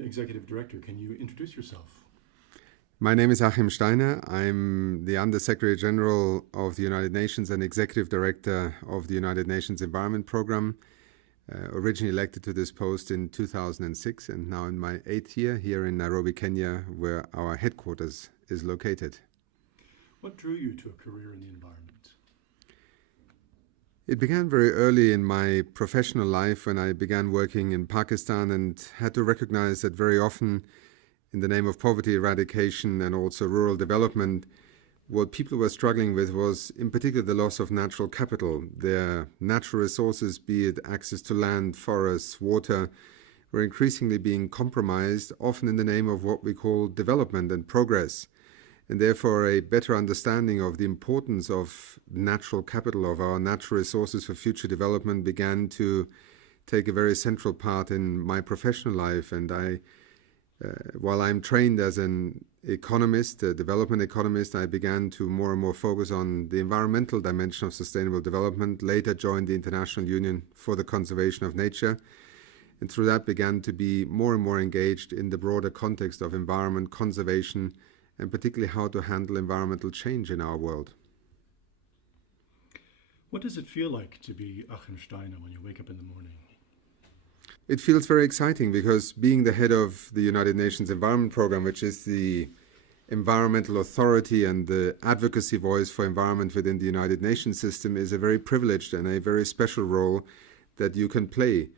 Executive Director. Can you introduce yourself? My name is Achim Steiner. I'm the Under-Secretary General of the United Nations and Executive Director of the United Nations Environment Programme, originally elected to this post in 2006 and now in my 8th year here in Nairobi, Kenya, where our headquarters is located. What drew you to a career in the environment? It began very early in my professional life when I began working in Pakistan and had to recognize that very often in the name of poverty eradication and also rural development, what people were struggling with was in particular the loss of natural capital. Their natural resources, be it access to land, forests, water, were increasingly being compromised, often in the name of what we call development and progress. And therefore a better understanding of the importance of natural capital, of our natural resources for future development began to take a very central part in my professional life. And while I'm trained as an economist, a development economist, I began to more and more focus on the environmental dimension of sustainable development, later joined the International Union for the Conservation of Nature, and through that began to be more and more engaged in the broader context of environment conservation, and particularly how to handle environmental change in our world. What does it feel like to be Achim Steiner when you wake up in the morning? It feels very exciting because being the head of the United Nations Environment Programme, which is the environmental authority and the advocacy voice for environment within the United Nations system, is a very privileged and a very special role that you can play.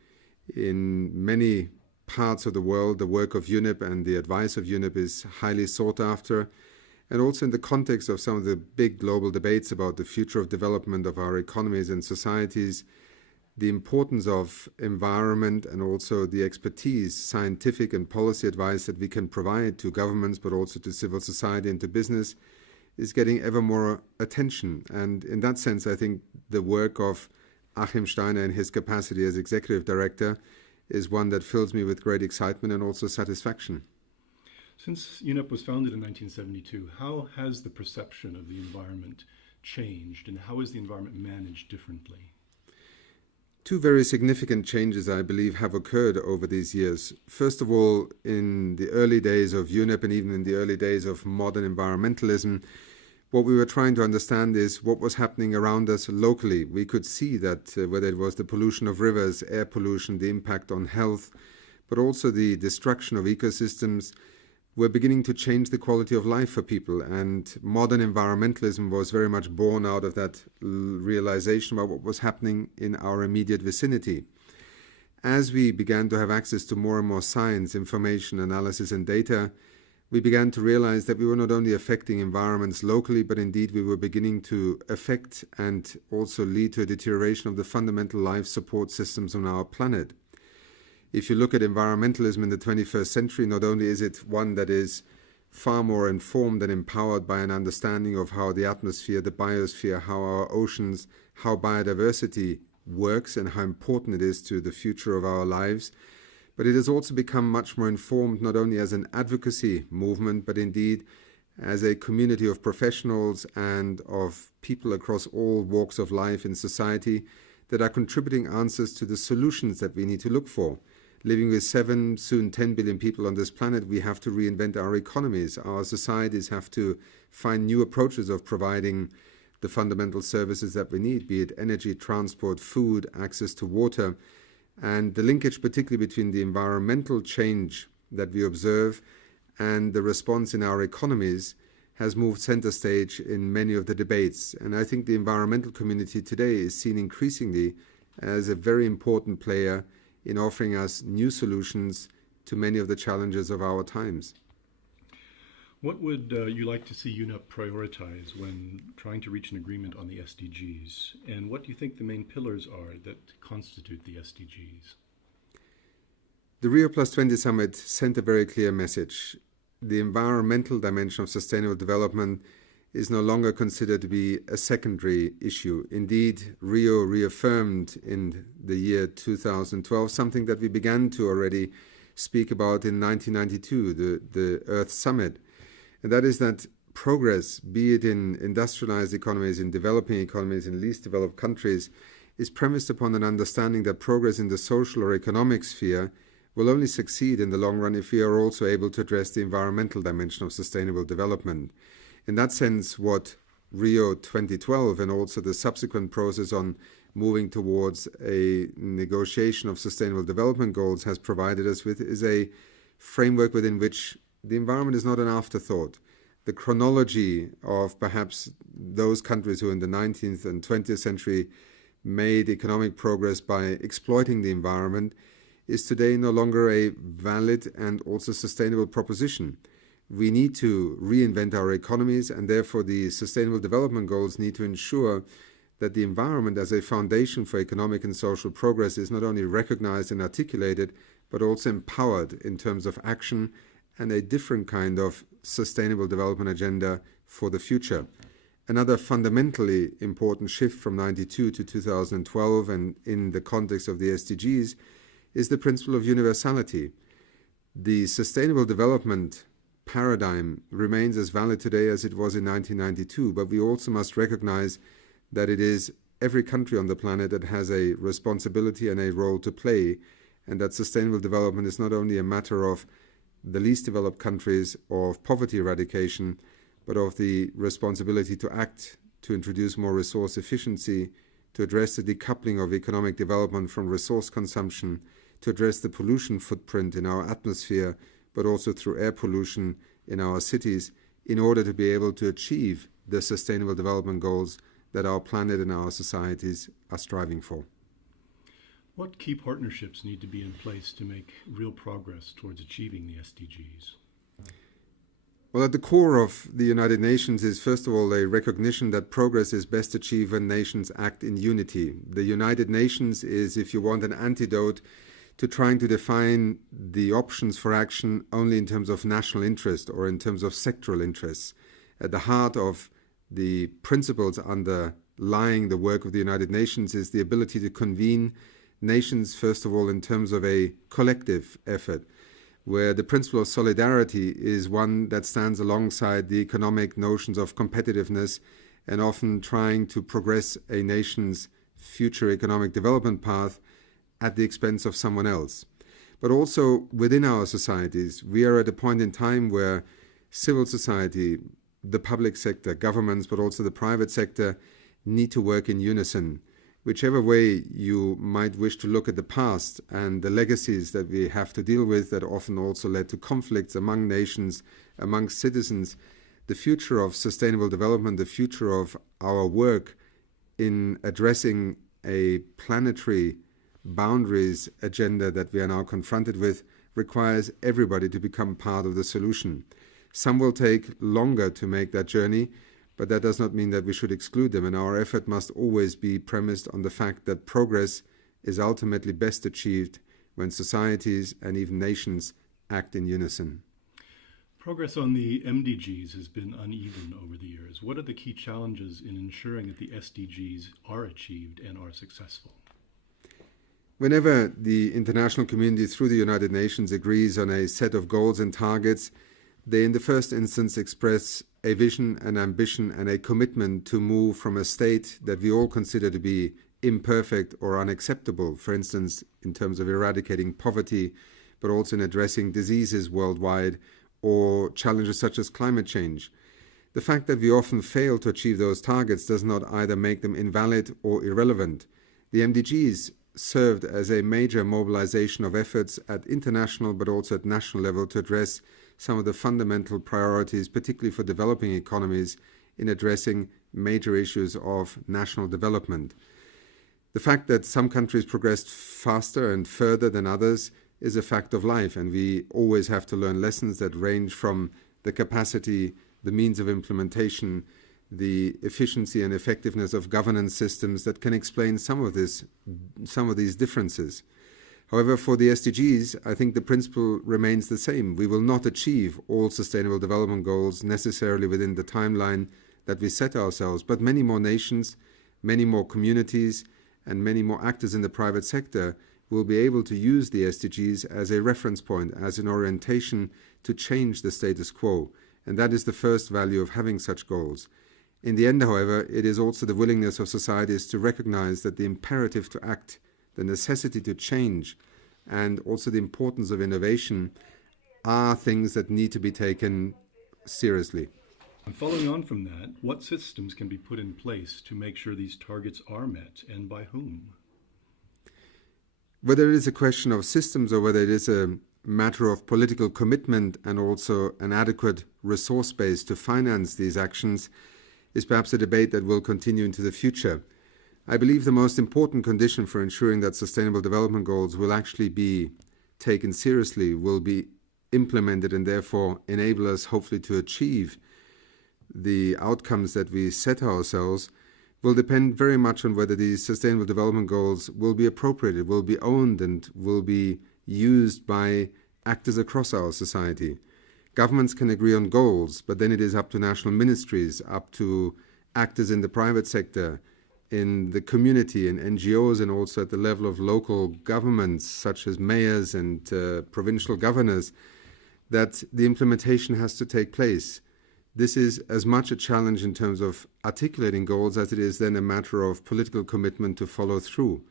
In many parts of the world, the work of UNEP and the advice of UNEP is highly sought after. And also in the context of some of the big global debates about the future of development of our economies and societies, the importance of environment and also the expertise, scientific and policy advice that we can provide to governments, but also to civil society and to business, is getting ever more attention. And in that sense, I think the work of Achim Steiner in his capacity as Executive Director is one that fills me with great excitement and also satisfaction. Since UNEP was founded in 1972, how has the perception of the environment changed, and how is the environment managed differently? Two very significant changes, I believe, have occurred over these years. First of all, in the early days of UNEP and even in the early days of modern environmentalism, what we were trying to understand is what was happening around us locally. We could see that whether it was the pollution of rivers, air pollution, the impact on health, but also the destruction of ecosystems, were beginning to change the quality of life for people. And modern environmentalism was very much born out of that realization about what was happening in our immediate vicinity. As we began to have access to more and more science, information, analysis, and data, we began to realize that we were not only affecting environments locally, but indeed we were beginning to affect and also lead to a deterioration of the fundamental life support systems on our planet. If you look at environmentalism in the 21st century, not only is it one that is far more informed and empowered by an understanding of how the atmosphere, the biosphere, how our oceans, how biodiversity works and how important it is to the future of our lives, but it has also become much more informed not only as an advocacy movement, but indeed as a community of professionals and of people across all walks of life in society that are contributing answers to the solutions that we need to look for. Living with 7, soon 10 billion people on this planet, we have to reinvent our economies. Our societies have to find new approaches of providing the fundamental services that we need, be it energy, transport, food, access to water. And the linkage particularly between the environmental change that we observe and the response in our economies has moved center stage in many of the debates. And I think the environmental community today is seen increasingly as a very important player in offering us new solutions to many of the challenges of our times. What would you like to see UNEP prioritize when trying to reach an agreement on the SDGs? And what do you think the main pillars are that constitute the SDGs? The Rio Plus 20 summit sent a very clear message. The environmental dimension of sustainable development is no longer considered to be a secondary issue. Indeed, Rio reaffirmed in the year 2012 something that we began to already speak about in 1992, the Earth Summit. And that is that progress, be it in industrialized economies, in developing economies, in least developed countries, is premised upon an understanding that progress in the social or economic sphere will only succeed in the long run if we are also able to address the environmental dimension of sustainable development. In that sense, what Rio 2012 and also the subsequent process on moving towards a negotiation of sustainable development goals has provided us with is a framework within which the environment is not an afterthought. The chronology of perhaps those countries who in the 19th and 20th century made economic progress by exploiting the environment is today no longer a valid and also sustainable proposition. We need to reinvent our economies, and therefore the Sustainable Development Goals need to ensure that the environment as a foundation for economic and social progress is not only recognized and articulated, but also empowered in terms of action and a different kind of sustainable development agenda for the future. Another fundamentally important shift from 92 to 2012 and in the context of the SDGs is the principle of universality. The sustainable development paradigm remains as valid today as it was in 1992, but we also must recognize that it is every country on the planet that has a responsibility and a role to play, and that sustainable development is not only a matter of the least developed countries or of poverty eradication, but of the responsibility to act to introduce more resource efficiency, to address the decoupling of economic development from resource consumption, to address the pollution footprint in our atmosphere, but also through air pollution in our cities, in order to be able to achieve the sustainable development goals that our planet and our societies are striving for. What key partnerships need to be in place to make real progress towards achieving the SDGs? Well, at the core of the United Nations is, first of all, a recognition that progress is best achieved when nations act in unity. The United Nations is, if you want, an antidote to trying to define the options for action only in terms of national interest or in terms of sectoral interests. At the heart of the principles underlying the work of the United Nations is the ability to convene nations, first of all, in terms of a collective effort, where the principle of solidarity is one that stands alongside the economic notions of competitiveness and often trying to progress a nation's future economic development path at the expense of someone else. But also within our societies, we are at a point in time where civil society, the public sector, governments, but also the private sector need to work in unison. Whichever way you might wish to look at the past and the legacies that we have to deal with that often also led to conflicts among nations, among citizens, the future of sustainable development, the future of our work in addressing a planetary boundaries agenda that we are now confronted with requires everybody to become part of the solution. Some will take longer to make that journey, but that does not mean that we should exclude them, and our effort must always be premised on the fact that progress is ultimately best achieved when societies and even nations act in unison. Progress on the MDGs has been uneven over the years. What are the key challenges in ensuring that the SDGs are achieved and are successful? Whenever the international community through the United Nations agrees on a set of goals and targets, they in the first instance express a vision, an ambition, and a commitment to move from a state that we all consider to be imperfect or unacceptable, for instance, in terms of eradicating poverty, but also in addressing diseases worldwide or challenges such as climate change. The fact that we often fail to achieve those targets does not either make them invalid or irrelevant. The MDGs served as a major mobilization of efforts at international but also at national level to address some of the fundamental priorities, particularly for developing economies, in addressing major issues of national development. The fact that some countries progressed faster and further than others is a fact of life, and we always have to learn lessons that range from the capacity, the means of implementation, the efficiency and effectiveness of governance systems that can explain some of these differences. However, for the SDGs, I think the principle remains the same. We will not achieve all sustainable development goals necessarily within the timeline that we set ourselves, but many more nations, many more communities, and many more actors in the private sector will be able to use the SDGs as a reference point, as an orientation to change the status quo. And that is the first value of having such goals. In the end, however, it is also the willingness of societies to recognize that the imperative to act, the necessity to change, and also the importance of innovation are things that need to be taken seriously. And following on from that, what systems can be put in place to make sure these targets are met, and by whom? Whether it is a question of systems or whether it is a matter of political commitment and also an adequate resource base to finance these actions is perhaps a debate that will continue into the future. I believe the most important condition for ensuring that Sustainable Development Goals will actually be taken seriously, will be implemented, and therefore enable us hopefully to achieve the outcomes that we set ourselves, will depend very much on whether these Sustainable Development Goals will be appropriated, will be owned, and will be used by actors across our society. Governments can agree on goals, but then it is up to national ministries, up to actors in the private sector, in the community, in NGOs, and also at the level of local governments, such as mayors and provincial governors, that the implementation has to take place. This is as much a challenge in terms of articulating goals as it is then a matter of political commitment to follow through.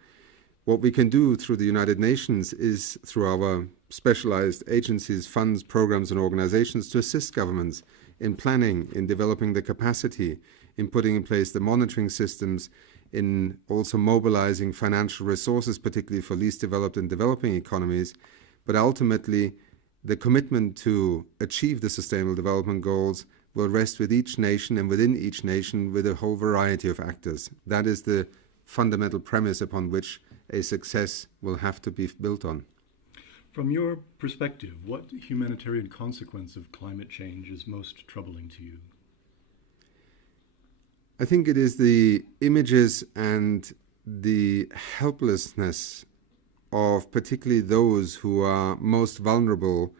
What we can do through the United Nations is through our specialized agencies, funds, programs, and organizations to assist governments in planning, in developing the capacity, in putting in place the monitoring systems, in also mobilizing financial resources, particularly for least developed and developing economies. But ultimately, the commitment to achieve the Sustainable Development Goals will rest with each nation, and within each nation with a whole variety of actors. That is the fundamental premise upon which a success will have to be built on. From your perspective, what humanitarian consequence of climate change is most troubling to you? I think it is the images and the helplessness of particularly those who are most vulnerable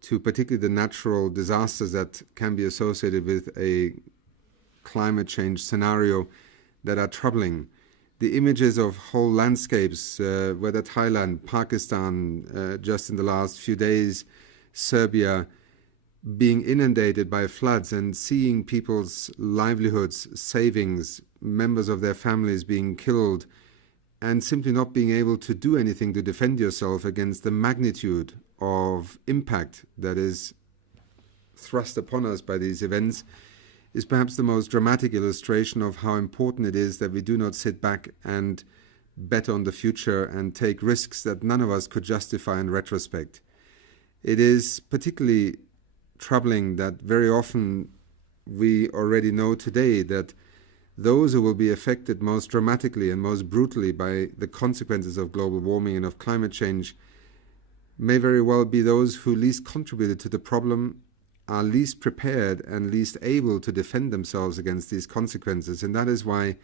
to particularly the natural disasters that can be associated with a climate change scenario that are troubling. The images of whole landscapes, whether Thailand, Pakistan, just in the last few days, Serbia, being inundated by floods and seeing people's livelihoods, savings, members of their families being killed, and simply not being able to do anything to defend yourself against the magnitude of impact that is thrust upon us by these events, is perhaps the most dramatic illustration of how important it is that we do not sit back and bet on the future and take risks that none of us could justify in retrospect. It is particularly troubling that very often we already know today that those who will be affected most dramatically and most brutally by the consequences of global warming and of climate change may very well be those who least contributed to the problem, are least prepared and least able to defend themselves against these consequences. And that is why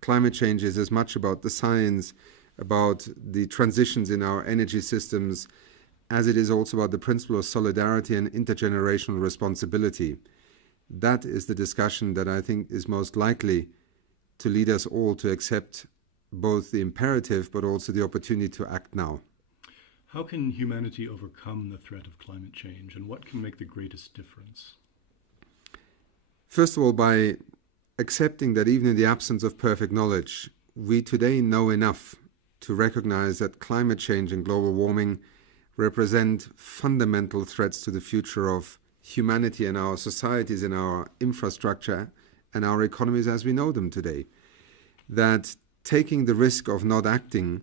climate change is as much about the science, about the transitions in our energy systems, as it is also about the principle of solidarity and intergenerational responsibility. That is the discussion that I think is most likely to lead us all to accept both the imperative but also the opportunity to act now. How can humanity overcome the threat of climate change, and what can make the greatest difference? First of all, by accepting that even in the absence of perfect knowledge, we today know enough to recognize that climate change and global warming represent fundamental threats to the future of humanity and our societies and our infrastructure and our economies as we know them today. That taking the risk of not acting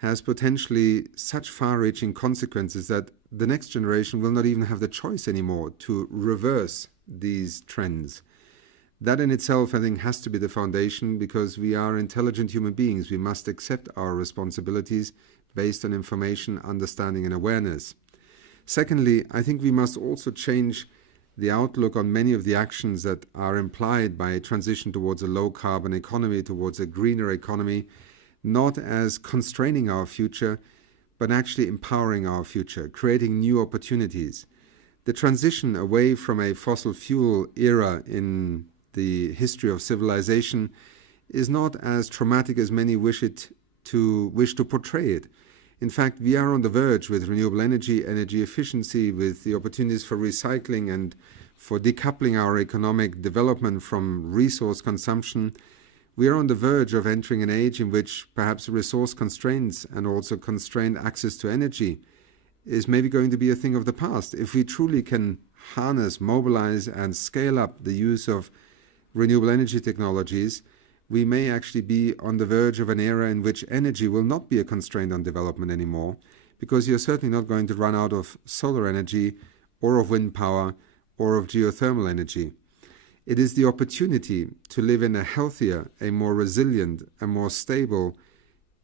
has potentially such far-reaching consequences that the next generation will not even have the choice anymore to reverse these trends. That in itself, I think, has to be the foundation, because we are intelligent human beings. We must accept our responsibilities based on information, understanding, and awareness. Secondly, I think we must also change the outlook on many of the actions that are implied by a transition towards a low-carbon economy, towards a greener economy, not as constraining our future, but actually empowering our future, creating new opportunities. The transition away from a fossil fuel era in the history of civilization is not as traumatic as many wish to portray it. In fact, we are on the verge with renewable energy, energy efficiency, with the opportunities for recycling and for decoupling our economic development from resource consumption. We are on the verge of entering an age in which perhaps resource constraints and also constrained access to energy is maybe going to be a thing of the past. If we truly can harness, mobilize, and scale up the use of renewable energy technologies, we may actually be on the verge of an era in which energy will not be a constraint on development anymore, because you're certainly not going to run out of solar energy or of wind power or of geothermal energy. It is the opportunity to live in a healthier, a more resilient, a more stable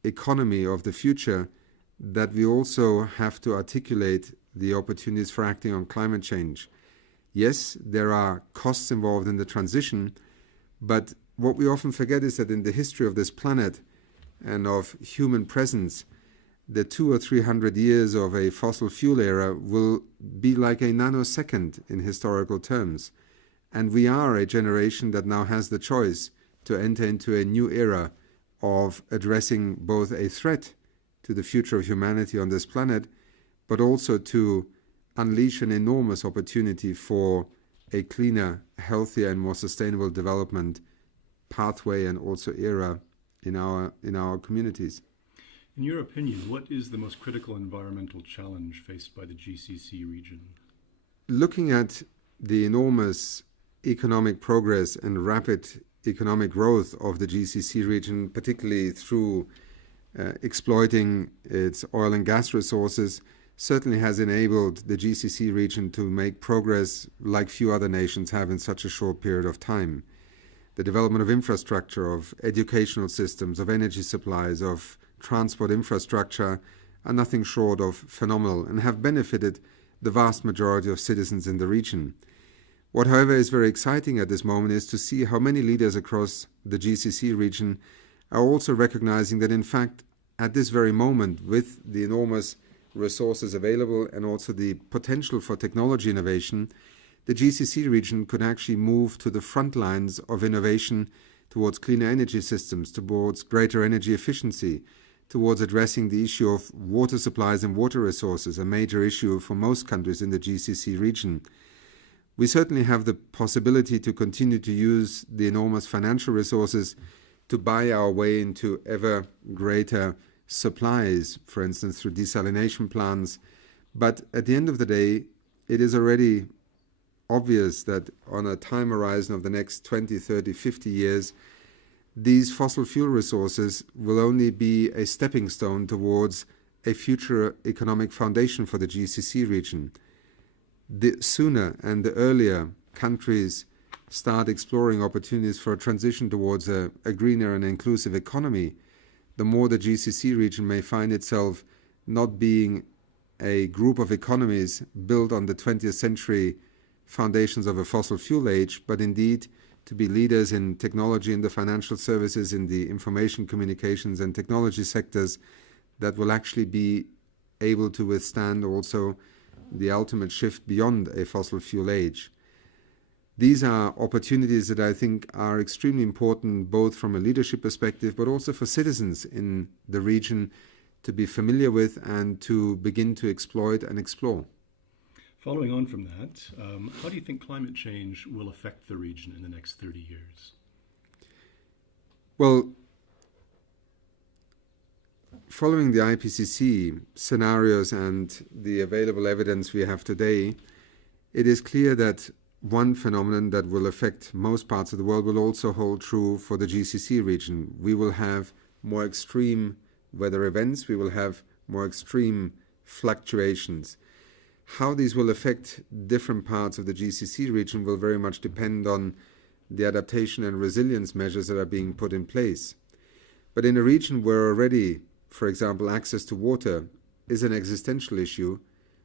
economy of the future that we also have to articulate the opportunities for acting on climate change. Yes, there are costs involved in the transition, but what we often forget is that in the history of this planet and of human presence, the 200 or 300 years of a fossil fuel era will be like a nanosecond in historical terms. And we are a generation that now has the choice to enter into a new era of addressing both a threat to the future of humanity on this planet, but also to unleash an enormous opportunity for a cleaner, healthier, and more sustainable development pathway and also era in our communities. In your opinion, what is the most critical environmental challenge faced by the GCC region? Looking at the enormous economic progress and rapid economic growth of the GCC region, particularly through exploiting its oil and gas resources, certainly has enabled the GCC region to make progress like few other nations have in such a short period of time. The development of infrastructure, of educational systems, of energy supplies, of transport infrastructure are nothing short of phenomenal and have benefited the vast majority of citizens in the region. What, however, is very exciting at this moment is to see how many leaders across the GCC region are also recognizing that, in fact, at this very moment, with the enormous resources available and also the potential for technology innovation, the GCC region could actually move to the front lines of innovation towards cleaner energy systems, towards greater energy efficiency, towards addressing the issue of water supplies and water resources, a major issue for most countries in the GCC region. We certainly have the possibility to continue to use the enormous financial resources to buy our way into ever greater supplies, for instance, through desalination plants. But at the end of the day, it is already obvious that on a time horizon of the next 20, 30, 50 years, these fossil fuel resources will only be a stepping stone towards a future economic foundation for the GCC region. The sooner and the earlier countries start exploring opportunities for a transition towards a greener and inclusive economy, the more the GCC region may find itself not being a group of economies built on the 20th century foundations of a fossil fuel age, but indeed to be leaders in technology, in the financial services, in the information communications and technology sectors that will actually be able to withstand also the ultimate shift beyond a fossil fuel age. These are opportunities that I think are extremely important both from a leadership perspective but also for citizens in the region to be familiar with and to begin to exploit and explore. Following on from that, how do you think climate change will affect the region in the next 30 years? Well, following the IPCC scenarios and the available evidence we have today, it is clear that one phenomenon that will affect most parts of the world will also hold true for the GCC region. We will have more extreme weather events, we will have more extreme fluctuations. How these will affect different parts of the GCC region will very much depend on the adaptation and resilience measures that are being put in place. But in a region where already, for example, access to water is an existential issue,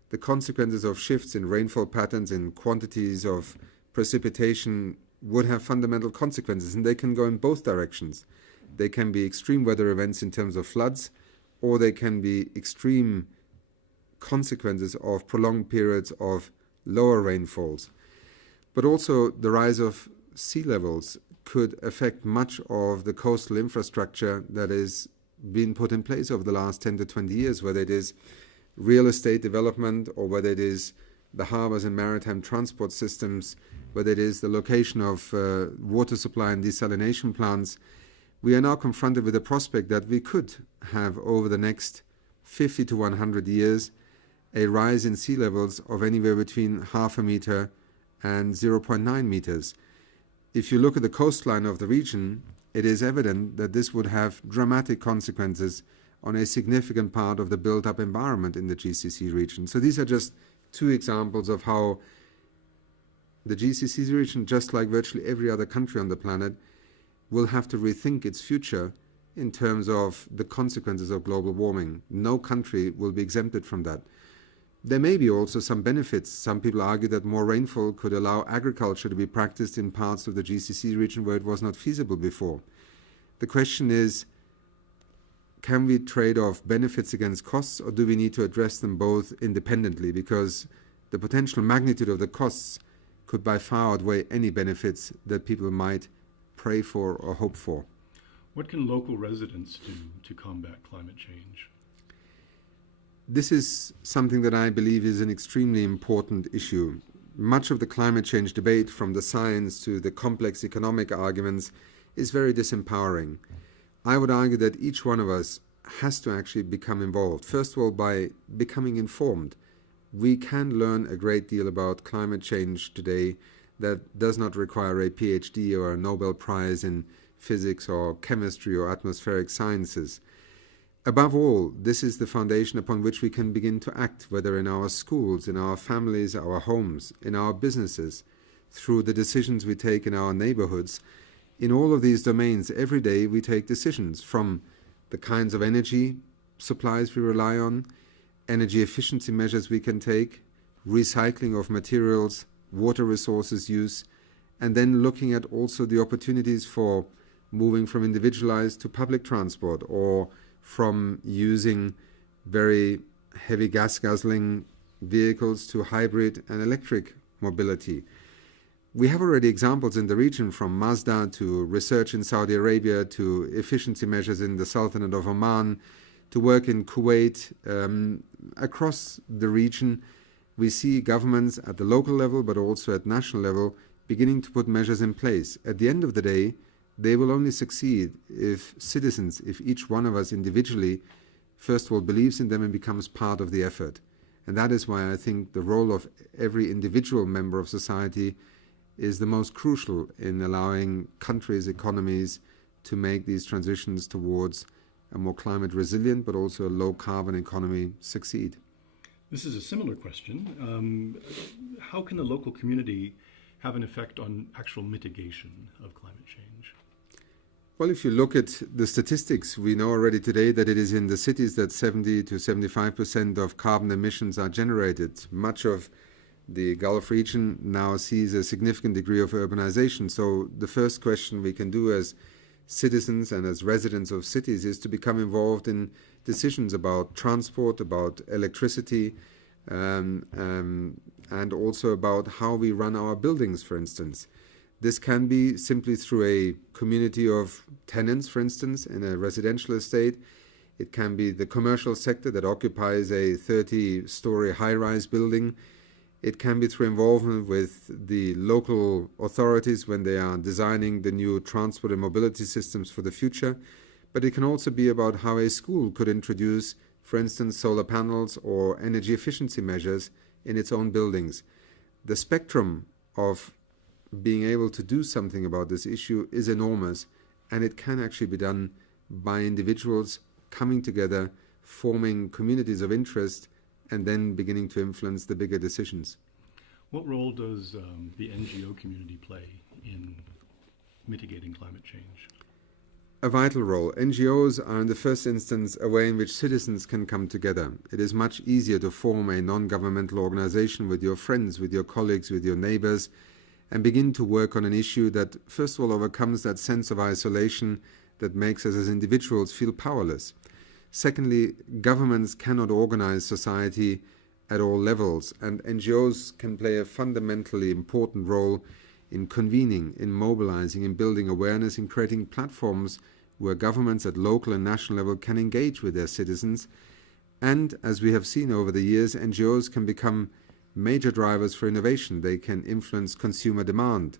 the consequences of shifts in rainfall patterns and quantities of precipitation would have fundamental consequences, and they can go in both directions. They can be extreme weather events in terms of floods, or they can be extreme consequences of prolonged periods of lower rainfalls. But also the rise of sea levels could affect much of the coastal infrastructure that is being put in place over the last 10 to 20 years, whether it is real estate development or whether it is the harbors and maritime transport systems, whether it is the location of water supply and desalination plants. we are now confronted with the prospect that we could have over the next 50 to 100 years a rise in sea levels of anywhere between half a meter and 0.9 meters. If you look at the coastline of the region, it is evident that this would have dramatic consequences on a significant part of the built-up environment in the GCC region. So these are just two examples of how the GCC region, just like virtually every other country on the planet, will have to rethink its future in terms of the consequences of global warming. No country will be exempted from that. There may be also some benefits. Some people argue that more rainfall could allow agriculture to be practiced in parts of the GCC region where it was not feasible before. The question is, can we trade off benefits against costs, or do we need to address them both independently? Because the potential magnitude of the costs could by far outweigh any benefits that people might pray for or hope for. What can local residents do to combat climate change? This is something that I believe is an extremely important issue. Much of the climate change debate, from the science to the complex economic arguments, is very disempowering. I would argue that each one of us has to actually become involved. First of all, by becoming informed. We can learn a great deal about climate change today that does not require a PhD or a Nobel Prize in physics or chemistry or atmospheric sciences. Above all, this is the foundation upon which we can begin to act, whether in our schools, in our families, our homes, in our businesses, through the decisions we take in our neighborhoods. In all of these domains, every day we take decisions, from the kinds of energy supplies we rely on, energy efficiency measures we can take, recycling of materials, water resources use, and then looking at also the opportunities for moving from individualized to public transport, or from using very heavy gas guzzling vehicles to hybrid and electric mobility. We have already examples in the region, from Mazda to research in Saudi Arabia to efficiency measures in the Sultanate of Oman to work in Kuwait. Across the region, we see governments at the local level but also at national level beginning to put measures in place. At the end of the day, they will only succeed if citizens, if each one of us individually, first of all, believes in them and becomes part of the effort. And that is why I think the role of every individual member of society is the most crucial in allowing countries, economies, to make these transitions towards a more climate resilient but also a low carbon economy succeed. This is a similar question. How can the local community have an effect on actual mitigation of climate change? Well, if you look at the statistics, we know already today that it is in the cities that 70 to 75% of carbon emissions are generated. Much of the Gulf region now sees a significant degree of urbanization. So the first question we can do as citizens and as residents of cities is to become involved in decisions about transport, about electricity, and also about how we run our buildings, for instance. This can be simply through a community of tenants, for instance, in a residential estate. It can be the commercial sector that occupies a 30-story high-rise building. It can be through involvement with the local authorities when they are designing the new transport and mobility systems for the future. But it can also be about how a school could introduce, for instance, solar panels or energy efficiency measures in its own buildings. The spectrum of being able to do something about this issue is enormous, and it can actually be done by individuals coming together, forming communities of interest, and then beginning to influence the bigger decisions. What role does the NGO community play in mitigating climate change? A vital role. NGOs are in the first instance a way in which citizens can come together. It is much easier to form a non-governmental organization with your friends, with your colleagues, with your neighbors, and begin to work on an issue that, first of all, overcomes that sense of isolation that makes us as individuals feel powerless. Secondly, governments cannot organize society at all levels, and NGOs can play a fundamentally important role in convening, in mobilizing, in building awareness, in creating platforms where governments at local and national level can engage with their citizens. And as we have seen over the years, NGOs can become major drivers for innovation. They can influence consumer demand.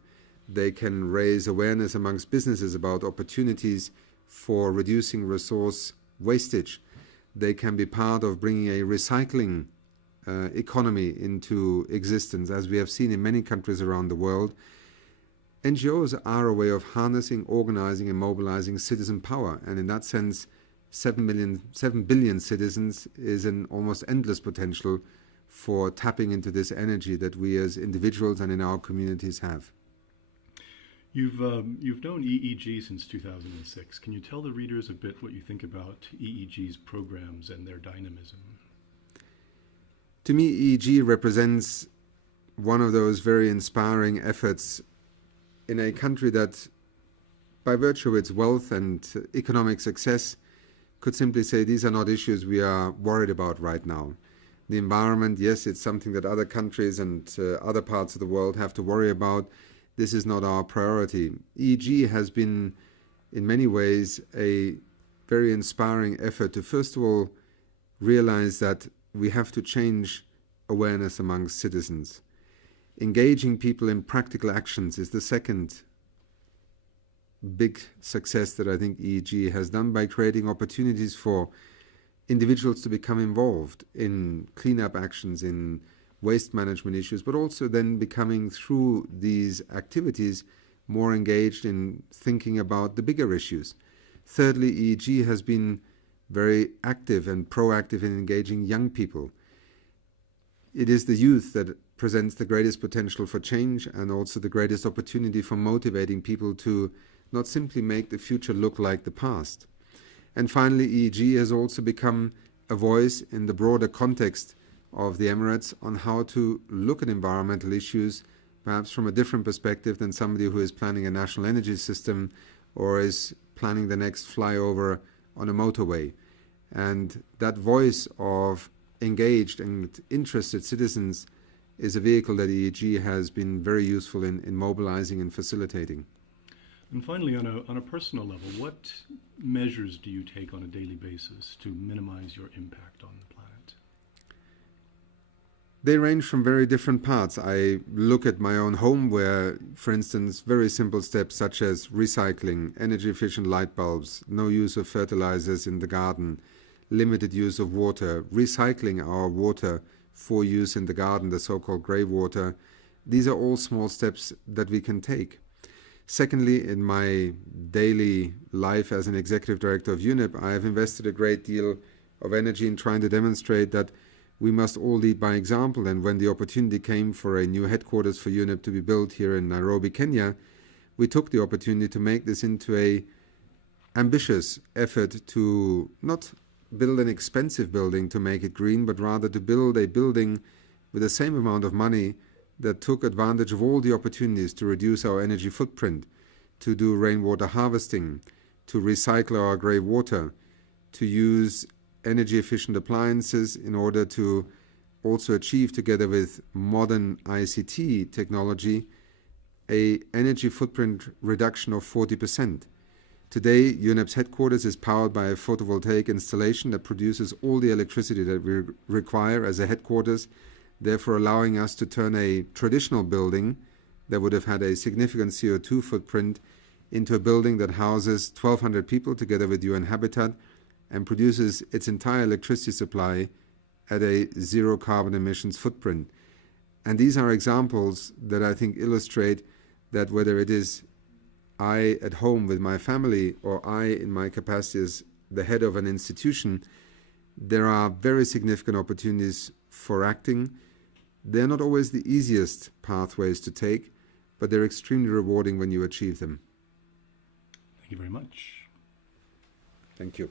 They can raise awareness amongst businesses about opportunities for reducing resource wastage. They can be part of bringing a recycling economy into existence, as we have seen in many countries around the world. NGOs are a way of harnessing, organizing and mobilizing citizen power, and in that sense 7 billion citizens is an almost endless potential for tapping into this energy that we as individuals and in our communities have. You've known EEG since 2006. Can you tell the readers a bit what you think about EEG's programs and their dynamism? To me, EEG represents one of those very inspiring efforts in a country that, by virtue of its wealth and economic success, could simply say these are not issues we are worried about right now. The environment, yes, it's something that other countries and other parts of the world have to worry about. This is not our priority. EEG has been, in many ways, a very inspiring effort to, first of all, realize that we have to change awareness amongst citizens. Engaging people in practical actions is the second big success that I think EEG has done, by creating opportunities for individuals to become involved in cleanup actions, in waste management issues, but also then becoming, through these activities, more engaged in thinking about the bigger issues. Thirdly, EEG has been very active and proactive in engaging young people. It is the youth that presents the greatest potential for change and also the greatest opportunity for motivating people to not simply make the future look like the past. And finally, EEG has also become a voice in the broader context of the Emirates on how to look at environmental issues, perhaps from a different perspective than somebody who is planning a national energy system or is planning the next flyover on a motorway. And that voice of engaged and interested citizens is a vehicle that EEG has been very useful in mobilizing and facilitating. And finally, on a personal level, what measures do you take on a daily basis to minimize your impact on the planet? They range from very different parts. I look at my own home where, for instance, very simple steps such as recycling, energy-efficient light bulbs, no use of fertilizers in the garden, limited use of water, recycling our water for use in the garden, the so-called grey water. These are all small steps that we can take. Secondly, in my daily life as an executive director of UNEP, I have invested a great deal of energy in trying to demonstrate that we must all lead by example. And when the opportunity came for a new headquarters for UNEP to be built here in Nairobi, Kenya, we took the opportunity to make this into an ambitious effort to not build an expensive building to make it green, but rather to build a building with the same amount of money that took advantage of all the opportunities to reduce our energy footprint, to do rainwater harvesting, to recycle our grey water, to use energy efficient appliances in order to also achieve, together with modern ICT technology, a energy footprint reduction of 40%. Today, UNEP's headquarters is powered by a photovoltaic installation that produces all the electricity that we require as a headquarters, therefore allowing us to turn a traditional building that would have had a significant CO2 footprint into a building that houses 1,200 people together with UN Habitat and produces its entire electricity supply at a zero carbon emissions footprint. And these are examples that I think illustrate that whether it is I at home with my family or I in my capacity as the head of an institution, there are very significant opportunities for acting. They're not always the easiest pathways to take, but they're extremely rewarding when you achieve them. Thank you very much. Thank you.